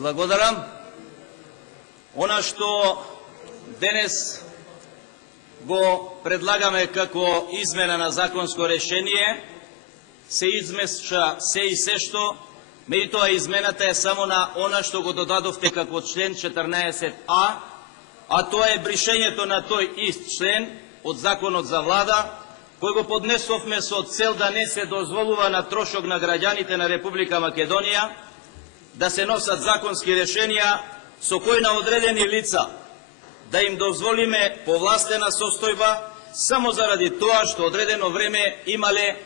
Благодарам. Она што денес го предлагаме како измена на законско решение, се измешча се и се што, меѓутоа измената е само на она што го додадовте како член 14а, а тоа е бришењето на тој ист член од Законот за влада, кој го поднесовме со цел да не се дозволува на трошок на граѓаните на Република Македонија да се носат законски решенија со кои на одредени лица да им дозволиме повластена состојба само заради тоа што одредено време имале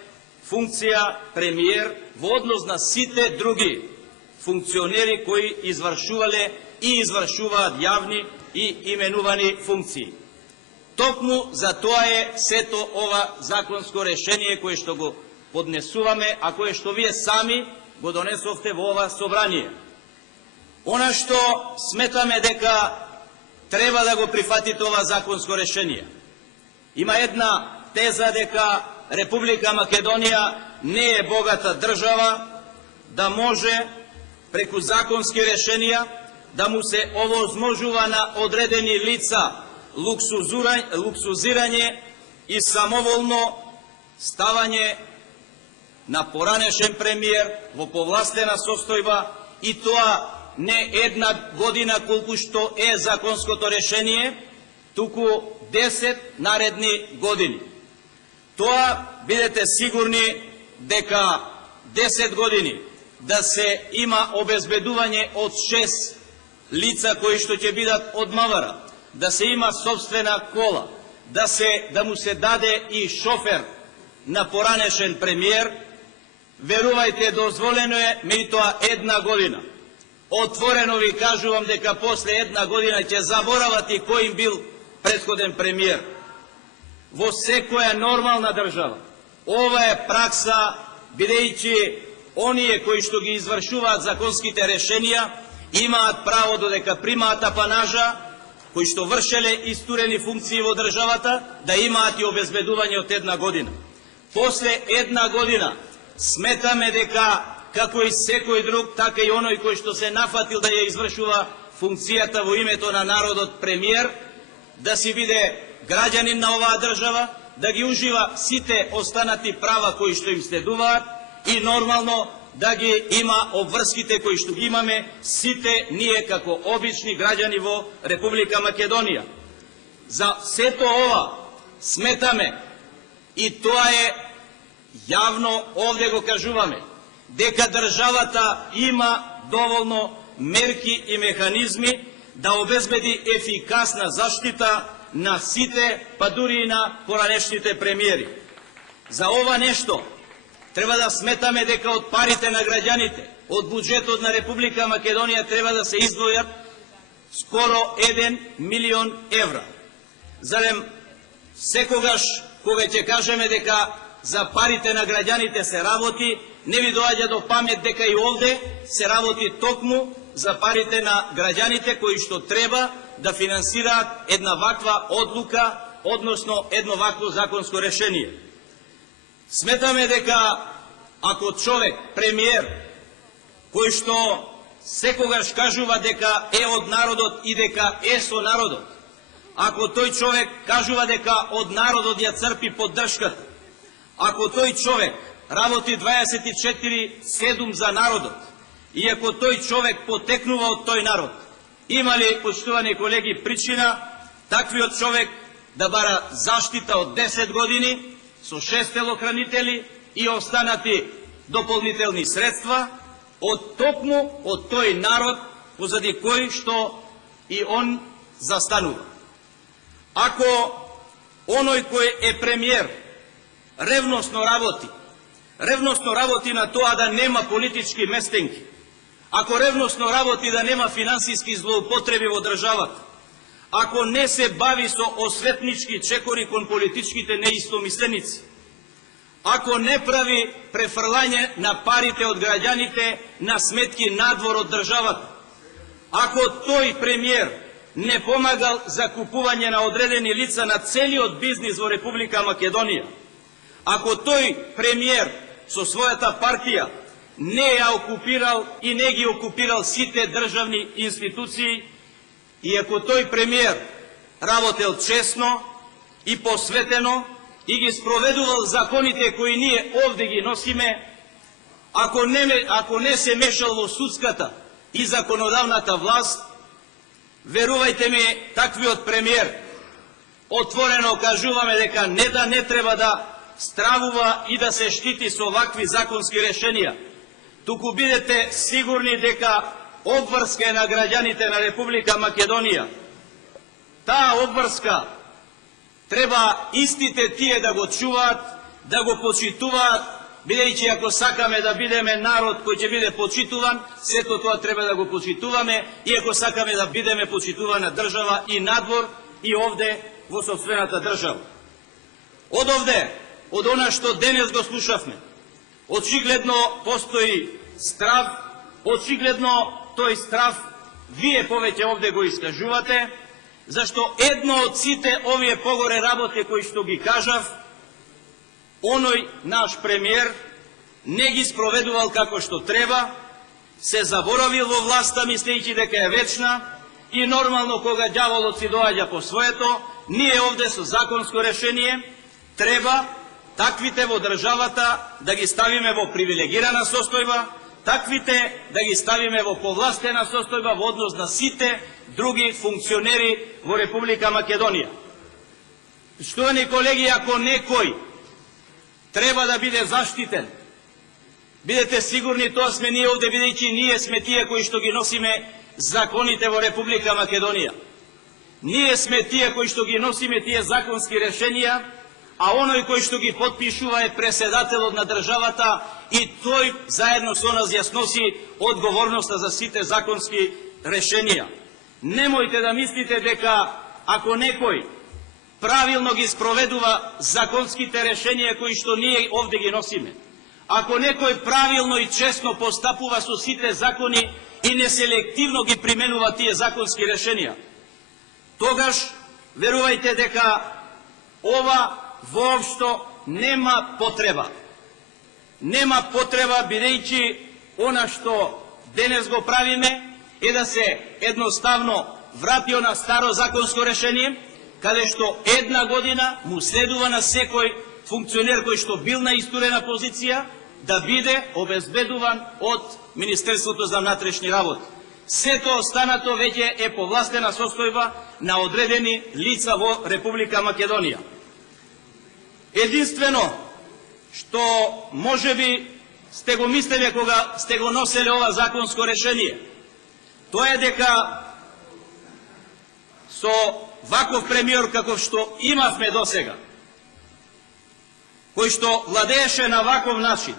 функција премиер во однос на сите други функционери кои извршувале и извршуваат јавни и именувани функции. Токму за тоа е сето ова законско решение кое што го поднесуваме, а кое што вие сами го донесовте во ова собрание. Она што сметаме дека треба да го прифатите ова законско решение. Има една теза дека Република Македонија не е богата држава, да може преку законски решенија да му се овозможува на одредени лица луксузирање и самоволно ставање на поранешен премиер во повластена состојба, и тоа не една година колку што е законското решение, туку 10 наредни години. Тоа бидете сигурни дека 10 години да се има обезбедување од 6 лица кои што ќе бидат од МВР, да се има собствена кола, да му се даде и шофер на поранешен премиер, верувајте, дозволено е, меѓутоа една година. Отворено ви кажувам дека после една година ќе заборавате кој им бил претходен премиер. Во секоја нормална држава ова е пракса, бидејќи оние кои што ги извршуваат законските решенија имаат право додека примаат апанажа, кои што вршеле истурени функции во државата, да имаат и обезбедување од една година. После една година сметаме дека како и секој друг, така и оној кој што се нафатил да ја извршува функцијата во името на народот премиер, да си биде граѓанин на оваа држава, да ги ужива сите останати права кои што им следуваат и нормално да ги има обврските кои што ги имаме сите ние како обични граѓани во Република Македонија. За сето ова сметаме, и тоа е јавно овде го кажуваме, дека државата има доволно мерки и механизми да обезбеди ефикасна заштита на сите, па дури и на поранешните премиери. За ова нешто треба да сметаме дека од парите на граѓаните, од буџетот на Република Македонија треба да се издвојат скоро 1 милион евра. Зарем секогаш кога ќе кажеме дека за парите на граѓаните се работи, не ви доаѓа до памет дека и овде се работи токму за парите на граѓаните кои што треба да финансираат една ваква одлука, односно едно вакво законско решение. Сметаме дека ако човек, премиер, кој што секогаш кажува дека е од народот и дека е со народот, ако тој човек кажува дека од народот ја црпи поддршката, ако тој човек работи 24/7 за народот, и ако тој човек потекнува од тој народ, има ли, почитувани колеги, причина таквиот човек да бара заштита од 10 години со 6 телохранители и останати дополнителни средства од токму од тој народ позади кој што и он застанува? Ако оној кој е премиер ревносно работи на тоа да нема политички местенки, ако ревносно работи да нема финансиски злоупотреби во државата, ако не се бави со осветнички чекори кон политичките неистомисленици, ако не прави префрлање на парите од граѓаните на сметки надвор од државата, ако тој премиер не помагал за купување на одредени лица на целиот бизнис во Република Македонија, ако тој премиер со својата партија не ја окупирал и не ги окупирал сите државни институции, иако тој премиер работел честно и посветено и ги спроведувал законите кои ние овде ги носиме, ако не се мешал во судската и законодавната власт, верувајте ми, таквиот премиер отворено кажуваме дека не треба да стравува и да се штити со вакви законски решенија, туку бидете сигурни дека обврска е на граѓаните на Република Македонија. Таа обврска треба истите тие да го чуваат, да го почитуваат, бидејќи ако сакаме да бидеме народ кој ќе биде почитуван, сето тоа треба да го почитуваме, и ако сакаме да бидеме почитувана држава и надвор и овде во сопствената држава. Од овде, од она што денес го слушавме, очигледно постои страв, очигледно тој страв вие повеќе овде го искажувате, зашто едно од сите овие погоре работи кои што ги кажав, оној наш премиер не ги спроведувал како што треба, се заборавил во власта мислејќи дека е вечна и нормално кога ѓаволот си доаѓа по своето, ние овде со законско решение треба таквите во државата да ги ставиме во привилегирана состојба, таквите да ги ставиме во повластена состојба во однос на сите други функционери во Република Македонија. Штовани колеги, ако некој треба да биде заштитен, бидете сигурни, тоа сме ние овде, бидејќи ние сме тие кои што ги носиме законите во Република Македонија. Ние сме тие кои што ги носиме тие законски решенија, а оној кој што ги подпишува е преседателот на државата и тој заедно со нас ја сноси одговорноста за сите законски решенија. Немојте да мислите дека ако некој правилно ги спроведува законските решенија кои што ние овде ги носиме, ако некој правилно и честно постапува со сите закони и неселективно ги применува тие законски решенија, тогаш верувајте дека ова воопшто нема потреба. Нема потреба, бидејќи она што денес го правиме е да се едноставно врати на старо законско решение, каде што една година му следува на секој функционер кој што бил на истурена позиција да биде обезбедуван од Министерството за внатрешни работи. Сето останато веќе е повластена состојба на одредени лица во Република Македонија. Единствено што можеби сте го мислеле кога сте го носеле ова законско решение, тоа е дека со ваков премиер каков што имавме досега, кој што владееше на ваков начин,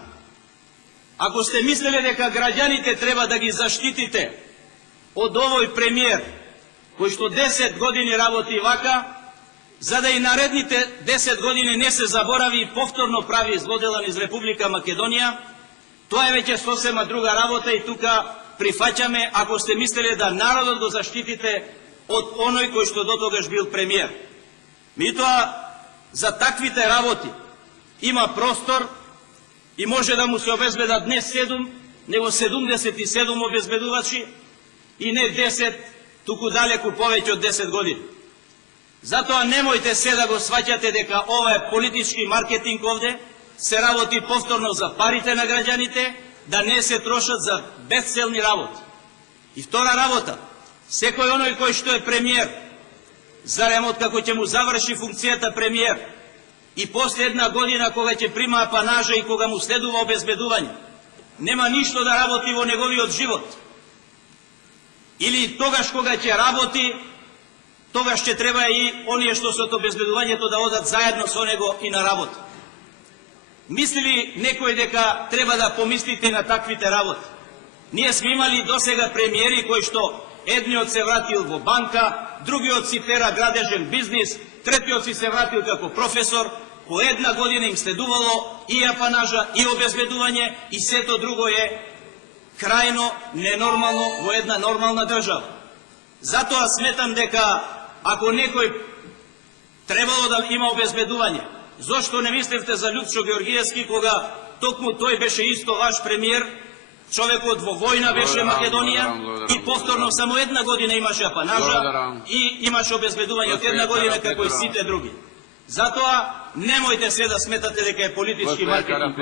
ако сте мислеле дека граѓаните треба да ги заштитите од овој премиер кој што 10 години работи вака, за да и наредните 10 години не се заборави и повторно прави злодела низ Република Македонија, тоа е веќе сосема друга работа и тука прифаќаме ако сте мислеле да народот го заштитите од оној кој што дотогаш бил премиер. Меѓутоа, за таквите работи има простор и може да му се обезбедат не 7, него 77 обезбедувачи и не 10, туку далеку повеќе од 10 години. Затоа немојте се да го сваќате дека ова е политички маркетинг овде, се работи повторно за парите на граѓаните, да не се трошат за безцелни работи. И втора работа, секој оној кој што е премиер, зарем од како ќе му заврши функцијата премиер, и после една година кога ќе прима апанажа и кога му следува обезбедување, нема ништо да работи во неговиот живот. Или тогаш кога ќе работи, тогаш ќе треба и оние што се од обезбедувањето да одат заедно со него и на работа. Мисли ли некој дека треба да помислите на таквите работи? Ние сме имали досега премиери кои што едниот се вратил во банка, другиот си тера градежен бизнис, третиот си се вратил како професор, по една година им следувало и апанажа, и обезбедување, и сето друго е крајно ненормално во една нормална држава. Затоа сметам дека ако некој требало да има обезбедување, зошто не мислевте за Лјупчо Георгиевски кога токму тој беше исто ваш премиер Човекот во војна беше Македонија и повторно само една година имаше апанажа и имаше обезбедување од една година како и сите други. Затоа немојте се да сметате дека е политички маркетинг.